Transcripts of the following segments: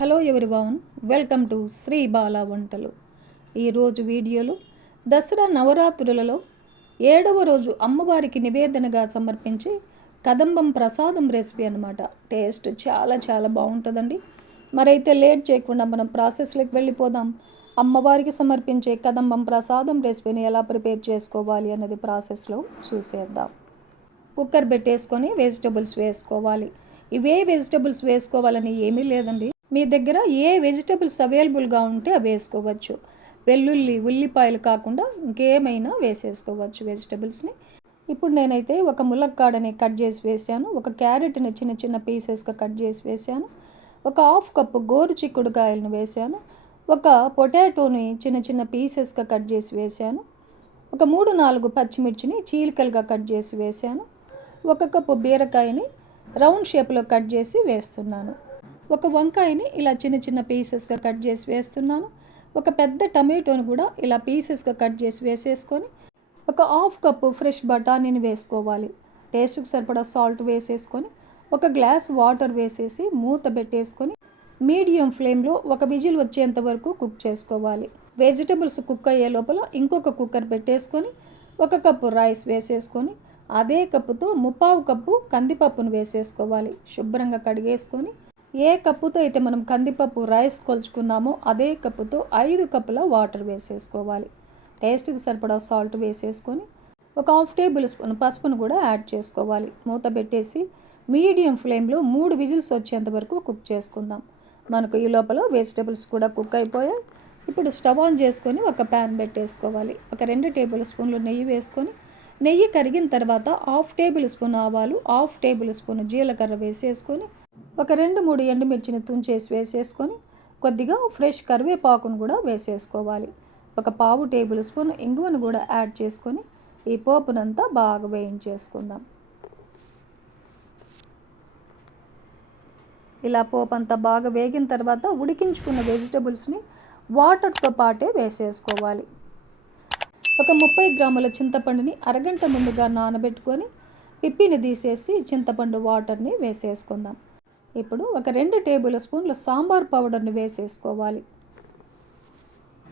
Hello everyone welcome to Sri Bala Vantalu. ఈరోజు వీడియోలో దసరా నవరాత్రులలో ఏడవ రోజు అమ్మవారికి నివేదనగా సమర్పించే కదంబం ప్రసాదం రెసిపీ అనమాట టేస్ట్ చాలా చాలా బాగుంటుందండి. మరైతే లేట్ చేయకుండా మనం ప్రాసెస్లోకి వెళ్ళిపోదాం. అమ్మవారికి సమర్పించే కదంబం ప్రసాదం రెసిపీని ఎలా ప్రిపేర్ చేసుకోవాలి అనేది ప్రాసెస్లో చూసేద్దాం. కుక్కర్ పెట్టేసుకొని వెజిటబుల్స్ వేసుకోవాలి. ఇవే వెజిటబుల్స్ వేసుకోవాలని ఏమీ లేదండి. మీ దగ్గర ఏ వెజిటబుల్స్ అవైలబుల్గా ఉంటే అవి వేసుకోవచ్చు. వెల్లుల్లి ఉల్లిపాయలు కాకుండా ఇంకేమైనా వేసేసుకోవచ్చు వెజిటబుల్స్ని. ఇప్పుడు నేనైతే ఒక ములక్కాడని కట్ చేసి వేసాను. ఒక క్యారెట్ని చిన్న చిన్న పీసెస్గా కట్ చేసి వేసాను. ఒక హాఫ్ కప్పు గోరు చిక్కుడుకాయలను వేసాను. ఒక పొటాటోని చిన్న చిన్న పీసెస్గా కట్ చేసి వేసాను. ఒక మూడు నాలుగు పచ్చిమిర్చిని చీలికలుగా కట్ చేసి వేసాను. ఒక కప్పు బీరకాయని రౌండ్ షేప్లో కట్ చేసి వేస్తున్నాను. ఒక వంకాయని ఇలా చిన్న చిన్న పీసెస్గా కట్ చేసి వేస్తున్నాను. ఒక పెద్ద టమాటోని కూడా ఇలా పీసెస్గా కట్ చేసి వేసేసుకొని ఒక హాఫ్ కప్పు ఫ్రెష్ బఠానీని వేసుకోవాలి. టేస్ట్కి సరిపడా సాల్ట్ వేసేసుకొని ఒక గ్లాస్ వాటర్ వేసేసి మూత పెట్టేసుకొని మీడియం ఫ్లేమ్లో ఒక విజిల్ వచ్చేంత వరకు కుక్ చేసుకోవాలి. వెజిటబుల్స్ కుక్ అయ్యే లోపల ఇంకొక కుక్కర్ పెట్టేసుకొని ఒక కప్పు రైస్ వేసేసుకొని అదే కప్పుతో ముప్పావు కప్పు కందిపప్పును వేసేసుకోవాలి. శుభ్రంగా కడిగేసుకొని ఏ కప్పుతో అయితే మనం కందిపప్పు రైస్ కొలుచుకున్నామో అదే కప్పుతో ఐదు కప్పుల వాటర్ వేసేసుకోవాలి. టేస్ట్కి సరిపడా సాల్ట్ వేసేసుకొని ఒక హాఫ్ టేబుల్ స్పూన్ పసుపును కూడా యాడ్ చేసుకోవాలి. మూత పెట్టేసి మీడియం ఫ్లేమ్లో మూడు విజిల్స్ వచ్చేంత వరకు కుక్ చేసుకుందాం. మనకు ఈ లోపల వెజిటబుల్స్ కూడా కుక్ అయిపోయాయి. ఇప్పుడు స్టవ్ ఆన్ చేసుకొని ఒక ప్యాన్ పెట్టేసుకోవాలి. ఒక రెండు టేబుల్ స్పూన్లు నెయ్యి వేసుకొని నెయ్యి కరిగిన తర్వాత హాఫ్ టేబుల్ స్పూన్ ఆవాలు హాఫ్ టేబుల్ స్పూన్ జీలకర్ర వేసేసుకొని ఒక రెండు మూడు ఎండుమిర్చిని తుంచేసి వేసేసుకొని కొద్దిగా ఫ్రెష్ కరివేపాకును కూడా వేసేసుకోవాలి. ఒక పావు టేబుల్ స్పూన్ ఇంగువను కూడా యాడ్ చేసుకొని ఈ పోపునంతా బాగా వేయించేసుకుందాం. ఇలా పోపు అంతా బాగా వేగిన తర్వాత ఉడికించుకున్న వెజిటబుల్స్ని వాటర్తో పాటే వేసేసుకోవాలి. ఒక ముప్పై గ్రాముల చింతపండుని అరగంట ముందుగా నానబెట్టుకొని పిప్పిని తీసేసి చింతపండు వాటర్ని వేసేసుకుందాం. ఇప్పుడు ఒక రెండు టేబుల్ స్పూన్ల సాంబార్ పౌడర్ని వేసేసుకోవాలి.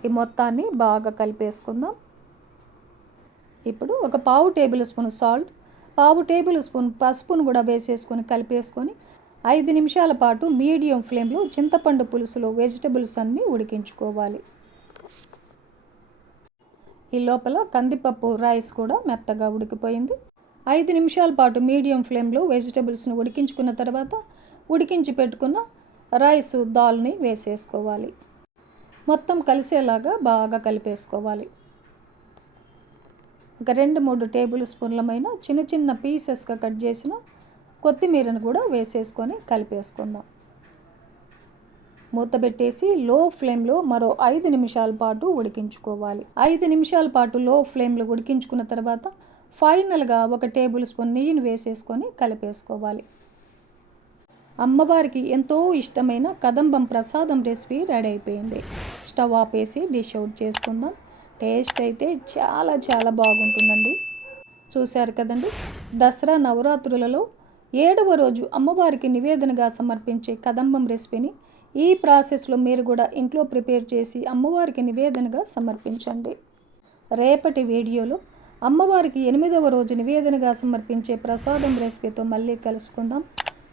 ఈ మొత్తాన్ని బాగా కలిపేసుకుందాం. ఇప్పుడు ఒక పావు టేబుల్ స్పూన్ సాల్ట్ పావు టేబుల్ స్పూన్ పసుపును కూడా వేసేసుకొని కలిపేసుకొని ఐదు నిమిషాల పాటు మీడియం ఫ్లేమ్లో చింతపండు పులుసులో వెజిటబుల్స్ అన్నీ ఉడికించుకోవాలి. ఈ లోపల కందిపప్పు రైస్ కూడా మెత్తగా ఉడికిపోయింది. ఐదు నిమిషాల పాటు మీడియం ఫ్లేమ్లో వెజిటబుల్స్ని ఉడికించుకున్న తర్వాత ఉడికించి పెట్టుకున్న రైస్ దాల్ని వేసేసుకోవాలి. మొత్తం కలిసేలాగా బాగా కలిపేసుకోవాలి. ఒక రెండు మూడు టేబుల్ స్పూన్లమైన చిన్న చిన్న పీసెస్గా కట్ చేసిన కొత్తిమీరను కూడా వేసేసుకొని కలిపేసుకుందాం. మూత పెట్టేసి లో ఫ్లేమ్లో మరో ఐదు నిమిషాల పాటు ఉడికించుకోవాలి. ఐదు నిమిషాల పాటు లో ఫ్లేమ్లో ఉడికించుకున్న తర్వాత ఫైనల్గా ఒక టేబుల్ స్పూన్ నెయ్యిని వేసేసుకొని కలిపేసుకోవాలి. అమ్మవారికి ఎంతో ఇష్టమైన కదంబం ప్రసాదం రెసిపీ రెడీ అయిపోయింది. స్టవ్ ఆపేసి డిష్ అవుట్ చేసుకుందాం. టేస్ట్ అయితే చాలా చాలా బాగుంటుందండి. చూశారు కదండి? దసరా నవరాత్రులలో ఏడవ రోజు అమ్మవారికి నివేదనగా సమర్పించే కదంబం రెసిపీని ఈ ప్రాసెస్లో మీరు కూడా ఇంట్లో ప్రిపేర్ చేసి అమ్మవారికి నివేదనగా సమర్పించండి. రేపటి వీడియోలో అమ్మవారికి ఎనిమిదవ రోజు నివేదనగా సమర్పించే ప్రసాదం రెసిపీతో మళ్ళీ కలుసుకుందాం.